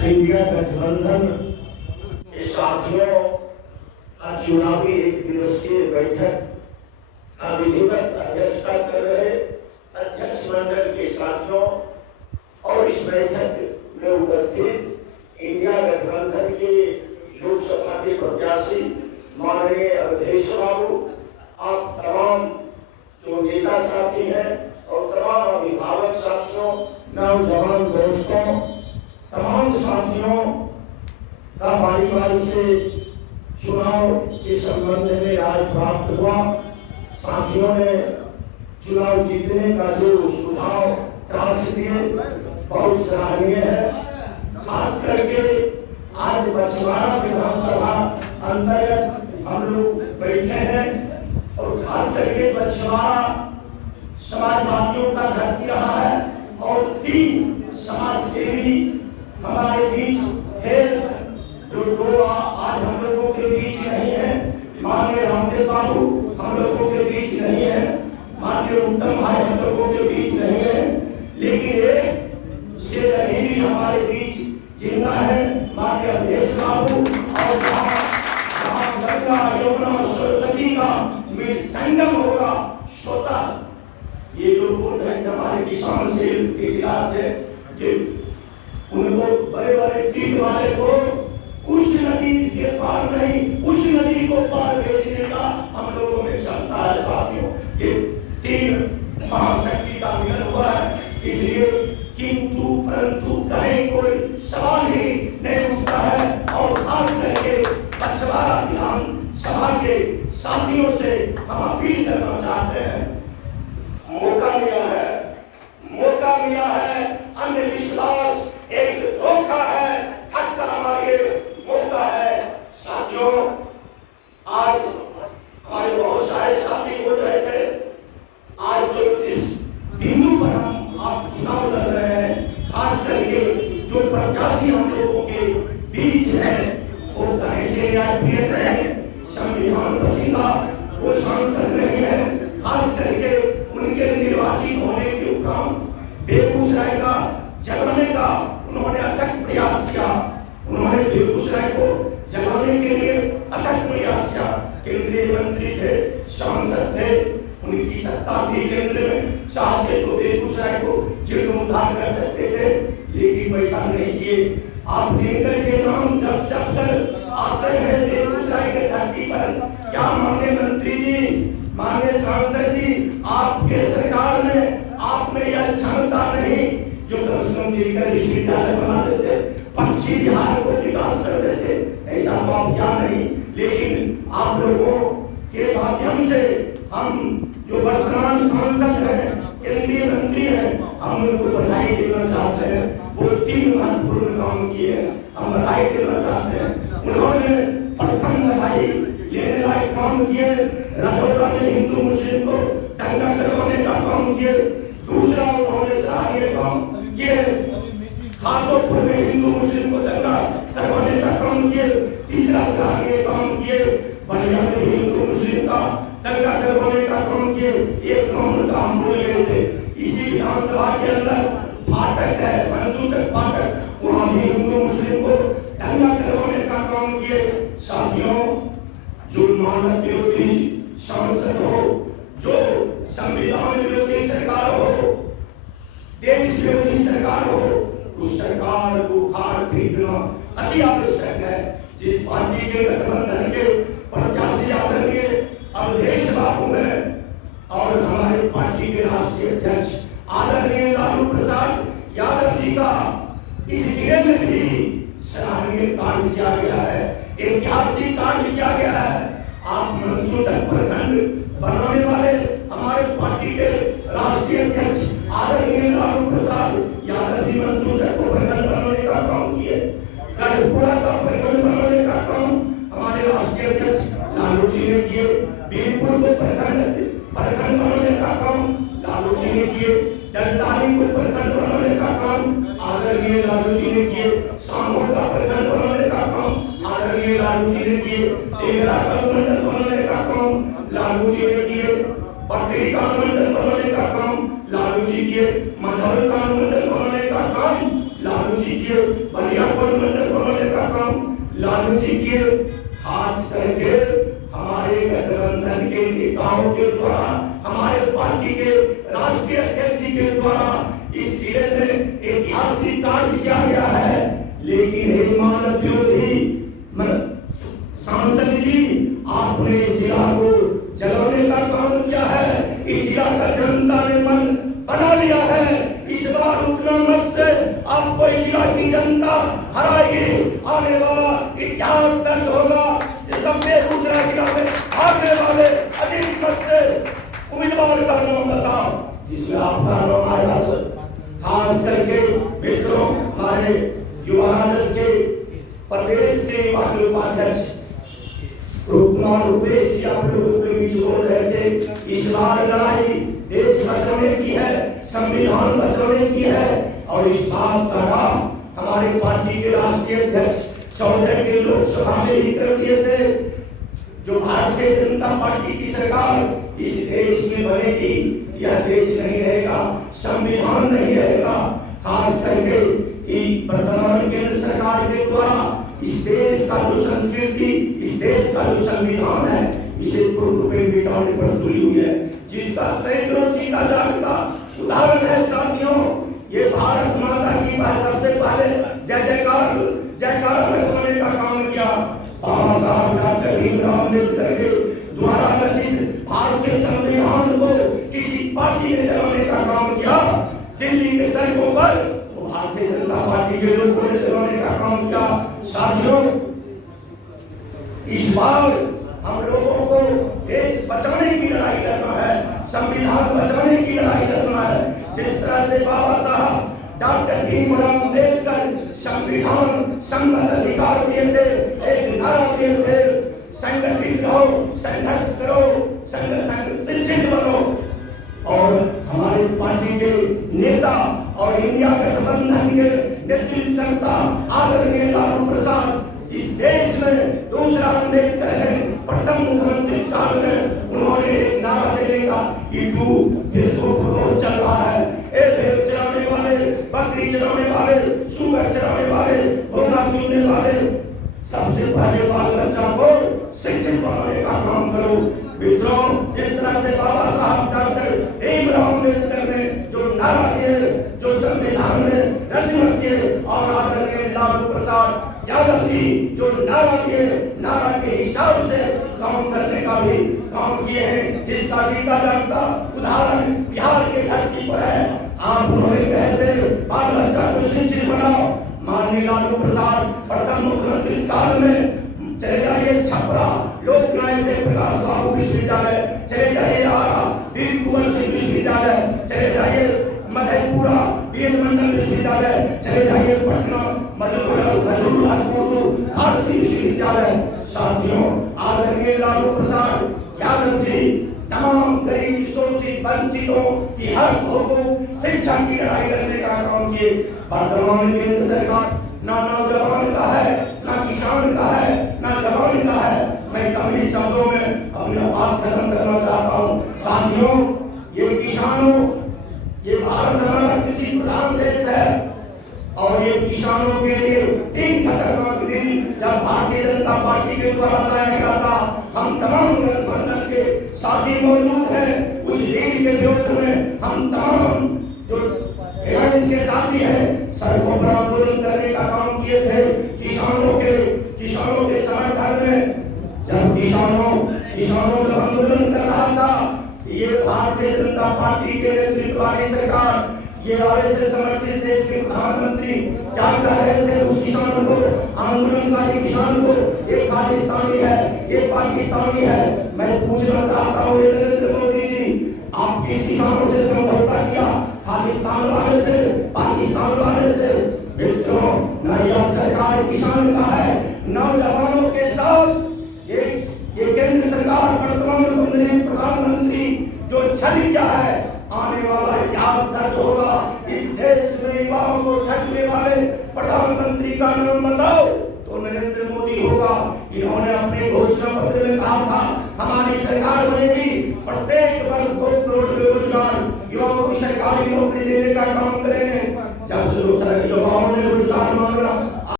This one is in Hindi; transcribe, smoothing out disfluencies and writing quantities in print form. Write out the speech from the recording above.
इंडिया गठबंधन के साथियों का चुनावी एक दिवसीय बैठक का विधिवत अध्यक्षता कर रहे अध्यक्ष मंडल के साथियों और इस बैठक में उपस्थित इंडिया गठबंधन के लोकसभा के प्रत्याशी माननीय अवधेश बाबू, आप तमाम जो नेता साथी हैं और तमाम अभिभावक साथियों, नौजवान दोस्तों, तमाम साथियों का बारी बारी से चुनाव के संबंध में राय प्राप्त हुआ। साथियों ने चुनाव जीतने का जो सुझाव टास्क दिए बहुत सराहनीय है। खास करके आज बछवाड़ा विधानसभा अंतर्गत हम लोग बैठे हैं और खास करके बछवाड़ा समाजवादियों का धरती रहा है और 3 समाज सेवी हमारे बीच थे जो 2 आज हम लोगों के बीच नहीं है। माननीय रामदेव बाबू हम लोगों के बीच नहीं है, माननीय उत्तम भाई हम लोगों के बीच नहीं है, लेकिन एक शेर अभी भी हमारे बीच जिंदा है, माननीय अवधेश बाबू। और जहाँ गंगा यमुना सरस्वती का संगम होगा स्वतः ये जो बोल रहे हमारे किसान सेल के जिला अध्यक्ष उनको बड़े बड़े टीम वाले को उस नदी के पार नहीं, उस नदी को पार भेजने का हम लोगों में क्षमता है। साथियों, ये 3 महाशक्ति का मिलन हुआ है, इसलिए किंतु परंतु कहीं कोई सवाल ही नहीं उठता है। और खास करके बछवाड़ा विधानसभा के साथियों से हम अपील करना चाहते हैं, मौका मिला है, अंधविश्वास एक धोखा है, धक्का मारिए, मौका है। साथियों, आज हमारे बहुत सारे साथी बोल रहे थे, आज जो जिस बिंदु पर हम आप चुनाव लड़ रहे हैं, खास करके जो प्रत्याशी हम लोगों के बीच है वो कहीं से न्यायप्रिय नहीं, संविधान पसीना, वो सांसद नहीं है। खास करके उनके निर्वाचित होने के उपरांत बेगूसराय का जगाने का उन्होंने अथक प्रयास किया, उन्होंने बेगूसराय को जगाने के लिए अथक प्रयास किया। केंद्रीय मंत्री थे, सांसद थे, उनकी सत्ता थी केंद्र में, चाहते तो बेगूसराय को जीर्णोद्धार कर सकते थे, लेकिन वैसा नहीं किए। आप दिनकर के नाम जब कर आते हैं बेगूसराय के धरती पर, क्या माननीय मंत्री जी, माननीय सांसद जी, आपके सरकार में आप में यह क्षमता नहीं जो कम से कम दिनकर विश्वविद्यालय बना देते, पक्षी विहार को विकास कर देते, ऐसा तो आप क्या नहीं। लेकिन आप लोगों के माध्यम से हम जो वर्तमान सांसद हैं, केंद्रीय मंत्री हैं, हम उनको बधाई देना चाहते हैं। वो 3 महत्वपूर्ण काम किए हैं, हम बधाई देना चाहते हैं। उन्होंने प्रथम बधाई लेने लायक काम किए, राजौरा में हिंदू मुस्लिम को दंगा करवाने का काम किए। दूसरा, उन्होंने सराहनीय काम किए, खातोपुर में हिंदू मुस्लिम को दंगा करवाने का काम किए। तीसरा सराहनीय काम किए, बलिया में भी हिंदू मुस्लिम का दंगा करवाने का काम किए। एक काम उनका हम भूल गए थे, इसी विधानसभा के अंदर फाटक है, मनसूचक फाटक, वहां भी हिंदू मुस्लिम को दंगा करवाने का काम किए। साथियों, जो मानव विरोधी सांसद हो, जो संविधान विरोधी सरकार हो, देश विरोधी सरकार हो, उस सरकार को उखाड़ फेंकना अति आवश्यक है। जिस पार्टी के गठबंधन के प्रत्याशी आदरणीय अवधेश बाबू हैं और हमारे पार्टी के राष्ट्रीय अध्यक्ष आदरणीय लालू प्रसाद यादव जी का इस जिले में भी सराहनीय कार्य किया गया है, ऐतिहासिक कार्य किया गया है। आप मनसूचक प्रखंड बनाने वाले हमारे पार्टी के राष्ट्रीय अध्यक्ष आदरणीय लालू प्रसाद यादव जी मनसूचक को प्रखंड बनाने का काम किए। गढ़पुरा का प्रखंड बनाने का काम हमारे राष्ट्रीय अध्यक्ष लालू जी ने किए। बीरपुर को प्रखंड बनाने का काम लालू जी ने किए। डंडारी को प्रखंड बनाने का काम आदरणीय लालू जी ने किए। सामोर का प्रखंड बनाने का काम आदरणीय लालू जी ने किए। तेघरा का मंडल बनाने का काम लालू जी ने किए। बकरी का मंडल बनाने का काम लालू जी किए। मझौल का मंडल बनाने का काम लालू जी किए। बलिया खोज मंडल बनाने का काम लालू जी किए। खास करके हमारे गठबंधन के नेताओं के द्वारा, हमारे पार्टी के राष्ट्रीय अध्यक्ष जी के द्वारा इस जिले में ऐतिहासिक कार्य किया गया है। लेकिन हे मानव विरोधी सांसद जी, आपने इस जिला को जलाने का काम किया है। इस जिला का जनता ने मन बना लिया है। इस बार उतना मत से आपको इस जिला की जनता हराएगी। आने वाला इतिहास दर्ज होगा। इस सब बेगूसराय जिला में हारने वाले अधिक मत से उम्मीदवार का नाम बताओ, जिसमें आपका नाम आएगा। खास करके मित्रों, हमारे युवा राजद के प्रदेश के उपाध्यक्ष रूपकुमार रुपेश जी आप लोगों के बीच बोल रहे थे। इस बार लड़ाई देश बचाने की है, संविधान बचाने की है। और इस बात का काम हमारे पार्टी के राष्ट्रीय अध्यक्ष 14 के लोकसभा में ही कर दिए थे। जो भारतीय जनता पार्टी की सरकार इस देश में बनेगी, यह देश नहीं रहेगा, संविधान नहीं रहेगा। खास करके वर्तमान केंद्र सरकार के द्वारा इस देश का जो संस्कृति, इस देश का जो संविधान है, इसे पूर्ण रूप में मिटाने पर तुली हुई है, जिसका सैकड़ों जीता जागता उदाहरण है। साथियों, ये भारत माता की सबसे पहले जय जयकार लगवाने का काम किया बाबा साहब डॉक्टर भीमराव अम्बेडकर के द्वारा रचित भारतीय संविधान को किसी पार्टी ने चलाने का काम किया। दिल्ली के सड़कों पर भारतीय जनता पार्टी के लोगों ने चलाने का काम किया। साथियों, इस बार हम लोगों को देश बचाने की लड़ाई लड़ना है, संविधान बचाने की लड़ाई लड़ना है। जिस तरह से बाबा साहब डॉक्टर भीमराव अम्बेडकर संविधान संगत अधिकार दिए थे, एक नारा दिए थे, संगठित रहो, संघर्ष करो, शिक्षित बनो। और हमारे पार्टी के नेता और इंडिया गठबंधन के नेतृत्वकर्ता आदरणीय लालू प्रसाद इस देश में दूसरा अम्बेडकर है। प्रथम मुख्यमंत्री काल में उन्होंने एक नारा देने का चल रहा है, ए भेड़ चराने वाले, बकरी चराने वाले, सुअर चराने वाले, घोड़ा चुनने वाले, सबसे पहले बाल बच्चा को शिक्षित बनाने का काम करो। मित्रों, जिस तरह से बाबा साहब डॉक्टर भीमराव अम्बेडकर ने जो नारा दिए, जो संविधान में रचना किए, और आदरणीय लालू प्रसाद यादव जी जो नारा दिए, नारा के हिसाब से काम करने का भी काम किए हैं, जिसका जीता जागता उदाहरण बिहार के धरती पर है। आप उन्होंने कहते बाल बच्चा को शिक्षित बनाओ। माननीय लालू प्रसाद प्रथम मुख्यमंत्री काल में चले जाइए छपरा लोकनायक जयप्रकाश बाबू विश्वविद्यालय, चले जाइए आरा वीर कुंवर सिंह विश्वविद्यालय, चले जाइए मधेपुरा बीएन मंडल विश्वविद्यालय, चले जाइए पटना मधुरलाल फारसी विश्वविद्यालय। साथियों, आदरणीय लालू प्रसाद यादव जी तमाम गरीब शोषित वंचितों की हक हकूक शिक्षा की लड़ाई लड़ने का काम किए। वर्तमान केंद्र सरकार ना नौजवान का है, ना किसान का है, ना जवान का है। मैं कम ही शब्दों में अपनी बात खत्म करना चाहता हूँ। साथियों, ये किसानों, ये भारत हमारा कृषि प्रधान देश है, और ये किसानों के लिए तीन खतरनाक दिन जब भारतीय जनता पार्टी के द्वारा लाया गया था, हम तमाम गठबंधन के साथी मौजूद हैं। उस दिन के विरोध में हम तमाम जो एलायंस के साथी हैं, सड़कों पर आंदोलन करने का काम किए थे। किसानों के समर्थन में जब किसानों जब आंदोलन कर रहा था, ये भारतीय जनता पार्टी के नेतृत्व वाली सरकार, ये आरएसएस समर्थित देश के प्रधानमंत्री क्या कह रहे थे उस किसान को, आंदोलनकारी किसान को, ये खालिस्तानी है, ये पाकिस्तानी है। मैं पूछना चाहता हूँ नरेंद्र मोदी जी, आप किस किसानों से समझौता किया? खालिस्तान वाले से, पाकिस्तान वाले से? मित्रों, न यह सरकार किसान का है, नौजवानों के साथ ये केंद्र सरकार वर्तमान प्रधानमंत्री जो छल किया है, आने वाला इतिहास दर्ज होगा। इस देश में युवाओं को ठगने वाले प्रधानमंत्री का नाम बताओ तो नरेंद्र मोदी होगा। इन्होंने अपने घोषणा पत्र में कहा था हमारी सरकार बनेगी, प्रत्येक वर्ष 2 करोड़ बेरोजगार युवाओं को सरकारी नौकरी देने का काम करेंगे। जब युवाओं ने रोजगार मांगा,